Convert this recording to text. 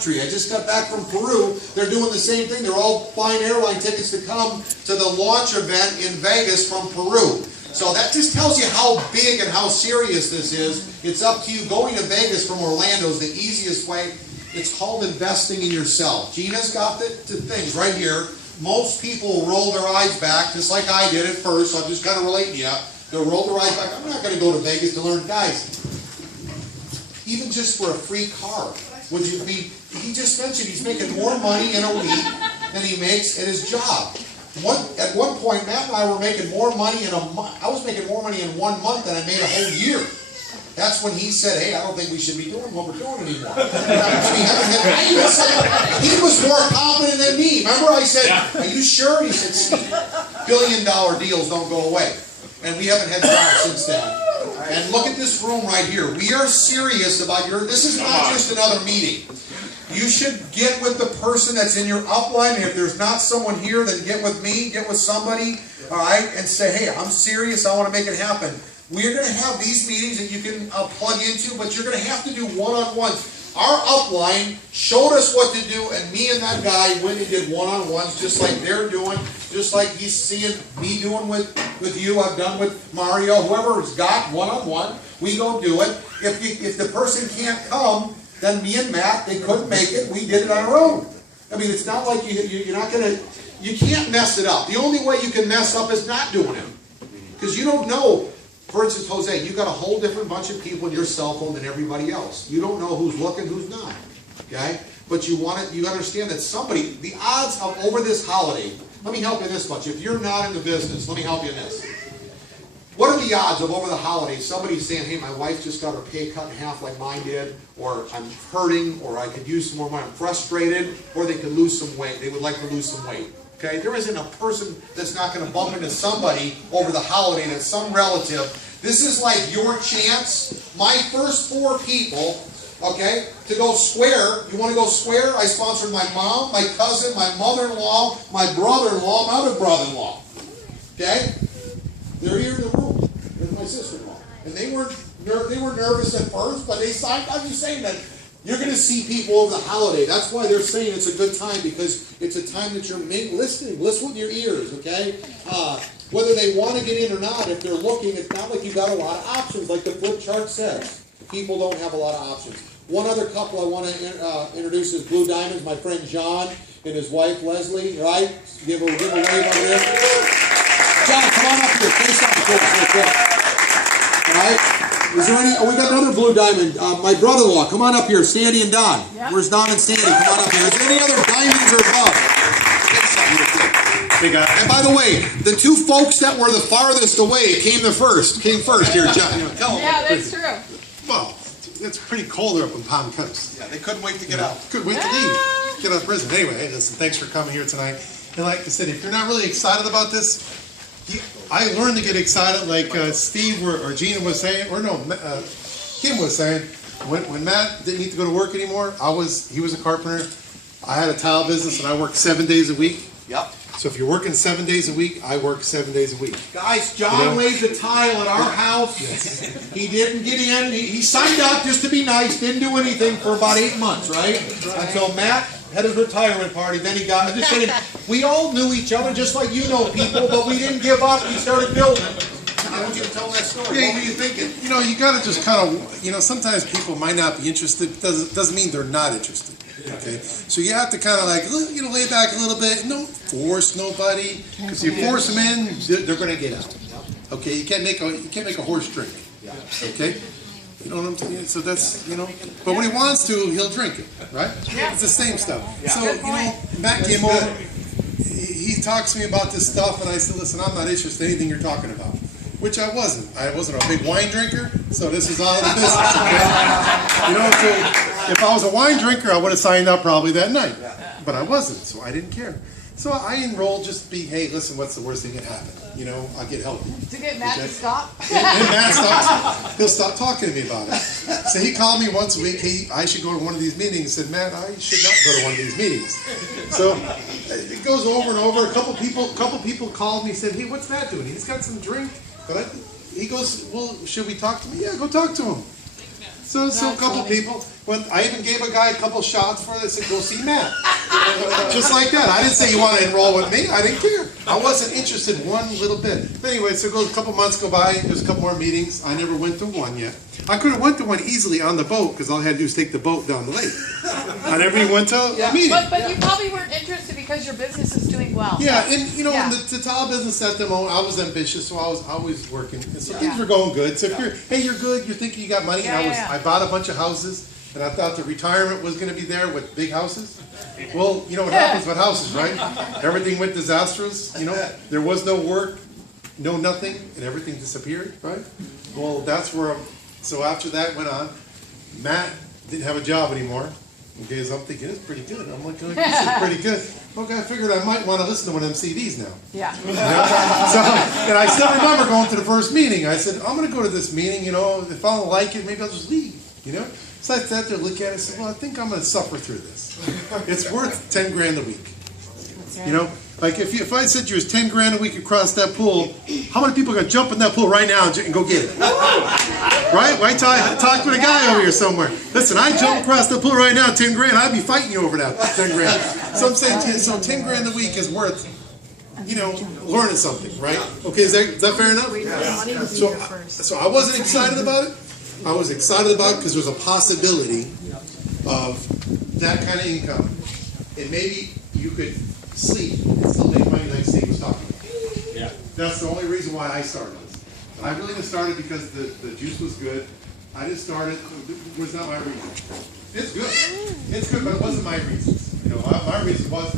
country. I just got back from Peru. They're doing the same thing. They're all buying airline tickets to come to the launch event in Vegas from Peru. So that just tells you how big and how serious this is. It's up to you. Going to Vegas from Orlando is the easiest way. It's called investing in yourself. Gina's got the things right here. Most people roll their eyes back, just like I did at first, so I'm just kind of relating to you. They'll roll their eyes back. I'm not going to go to Vegas to learn. Guys, even just for a free car, would you be, he just mentioned he's making more money in a week than he makes at his job. At one point, Matt and I were making more money in a month. I was making more money in 1 month than I made a whole year. That's when he said, hey, I don't think we should be doing what we're doing anymore. He was more confident than me. Remember I said, are you sure? He said, Steve, $1 billion deals don't go away. And we haven't had jobs since then. And look at this room right here. We are serious about this is not just another meeting. You should get with the person that's in your upline. And if there's not someone here, then get with me, get with somebody, all right, and say, hey, I'm serious, I want to make it happen. We're going to have these meetings that you can plug into, but you're going to have to do one-on-ones. Our upline showed us what to do, and me and that guy went and did one-on-ones, just like they're doing, just like he's seeing me doing with you, I've done with Mario, whoever's got one-on-one, we go do it. If the person can't come, then me and Matt, they couldn't make it, we did it on our own. I mean, it's not like you're not going to, you can't mess it up. The only way you can mess up is not doing it. Because you don't know. For instance, Jose, you got a whole different bunch of people in your cell phone than everybody else. You don't know who's looking, who's not. Okay? But you understand that somebody, the odds of over this holiday, let me help you this much. If you're not in the business, let me help you in this. What are the odds of over the holidays somebody saying, hey, my wife just got her pay cut in half like mine did, or I'm hurting, or I could use some more money, I'm frustrated, or they could lose some weight. They would like to lose some weight. Okay, there isn't a person that's not going to bump into somebody over the holiday that's some relative. This is like your chance. My first 4 people, okay, to go square. You want to go square? I sponsored my mom, my cousin, my mother-in-law, my brother-in-law, my other brother-in-law. Okay? They're here in the room. There's my sister-in-law. And they were nervous at first, but they signed. I'm just saying that you're going to see people over the holiday. That's why they're saying it's a good time, because it's a time that you're listening. Listen with your ears, okay? Whether they want to get in or not, if they're looking, it's not like you've got a lot of options, like the flip chart says. People don't have a lot of options. One other couple I want to introduce is Blue Diamonds, my friend John and his wife Leslie, right? Give a wave over there. John, come on up here. Say something for us real quick. All right? Is there any? Oh, we got another Blue Diamond. My brother-in-law, come on up here. Sandy and Don. Yep. Where's Don and Sandy? Come on up here. Is there any other diamonds or above? And by the way, the 2 folks that were the farthest away came first here, John. Tell them. Yeah, that's true. Well, it's pretty cold there up on Palm Coast. Yeah, they couldn't wait to get out. Couldn't wait to leave. Get out of prison. Anyway, hey, listen, thanks for coming here tonight. And like I said, if you're not really excited about this, I learned to get excited like Steve or Gina was saying, or no, Kim was saying, when Matt didn't need to go to work anymore, he was a carpenter. I had a tile business and I worked 7 days a week. Yep. So if you're working 7 days a week, I work 7 days a week. Guys, John laid the tile at our house. Yes. He didn't get in. He signed up just to be nice, didn't do anything for about 8 months, right? Until Matt had his retirement party, then he got, I'm just saying, we all knew each other just like you know people, but we didn't give up, we started building. I want you to tell that story. Yeah, what were you thinking? You got to just kind of, sometimes people might not be interested, doesn't mean they're not interested. Okay, so you have to kind of like, lay back a little bit. Don't force nobody, because if you force them in, they're going to get out. Okay, you can't make a horse drink. Okay, you know what I'm saying? So that's but when he wants to, he'll drink it, right? It's the same stuff. So Matt came over. He talks to me about this stuff, and I said, listen, I'm not interested in anything you're talking about. Which I wasn't. I wasn't a big wine drinker, so this is all of the business. Okay? So if I was a wine drinker, I would have signed up probably that night. But I wasn't, so I didn't care. So I enrolled just to be, hey, listen, what's the worst thing that can happen? I'll get help. To get Matt to stop? And Matt stops. He'll stop talking to me about it. So he called me once a week. I should go to one of these meetings. He said, Matt, I should not go to one of these meetings. So it goes over and over. A couple people called me and said, hey, what's Matt doing? He's got some drink. But he goes, well, should we talk to him? Yeah, go talk to him. So a couple people. I even gave a guy a couple shots for it. I said, go see Matt. Just like that. I didn't say you want to enroll with me. I didn't care. I wasn't interested one little bit. But anyway, so a couple months go by. There's a couple more meetings. I never went to one yet. I could have went to one easily on the boat because all I had to do is take the boat down the lake. I never even went to a meeting. But you probably weren't interested because your business is doing well. Yeah, and in the tile business at the moment, I was ambitious, so I was always working. And so things were going good. So if you're good, you're thinking you got money. I bought a bunch of houses. And I thought the retirement was going to be there with big houses. Well, you know what happens with houses, right? Everything went disastrous. There was no work, no nothing, and everything disappeared, right? Well, that's where. So after that went on, Matt didn't have a job anymore. Okay, so I'm thinking it's pretty good. I'm like, oh, this is pretty good. Okay, I figured I might want to listen to one of them CDs now. Yeah. And I still remember going to the first meeting. I said, I'm going to go to this meeting. If I don't like it, maybe I'll just leave. So I sat there, look at it, and said, well, I think I'm going to suffer through this. It's worth 10 grand a week. Like if I said you was 10 grand a week across that pool, how many people are going to jump in that pool right now and go get it? Right? Why talk to a guy over here somewhere? Listen, I jump across the pool right now, 10 grand, I'd be fighting you over that 10 grand. So I'm saying, so 10 grand a week is worth, learning something, right? Okay, is that fair enough? Yeah. So I wasn't excited about it. I was excited about it because there's a possibility of that kind of income, and maybe you could sleep and still make money like Steve was talking about. Yeah. That's the only reason why I started this. I really didn't start it because the juice was good. I didn't start it. It was not my reason. It's good. It's good, but it wasn't my reasons. My reason was,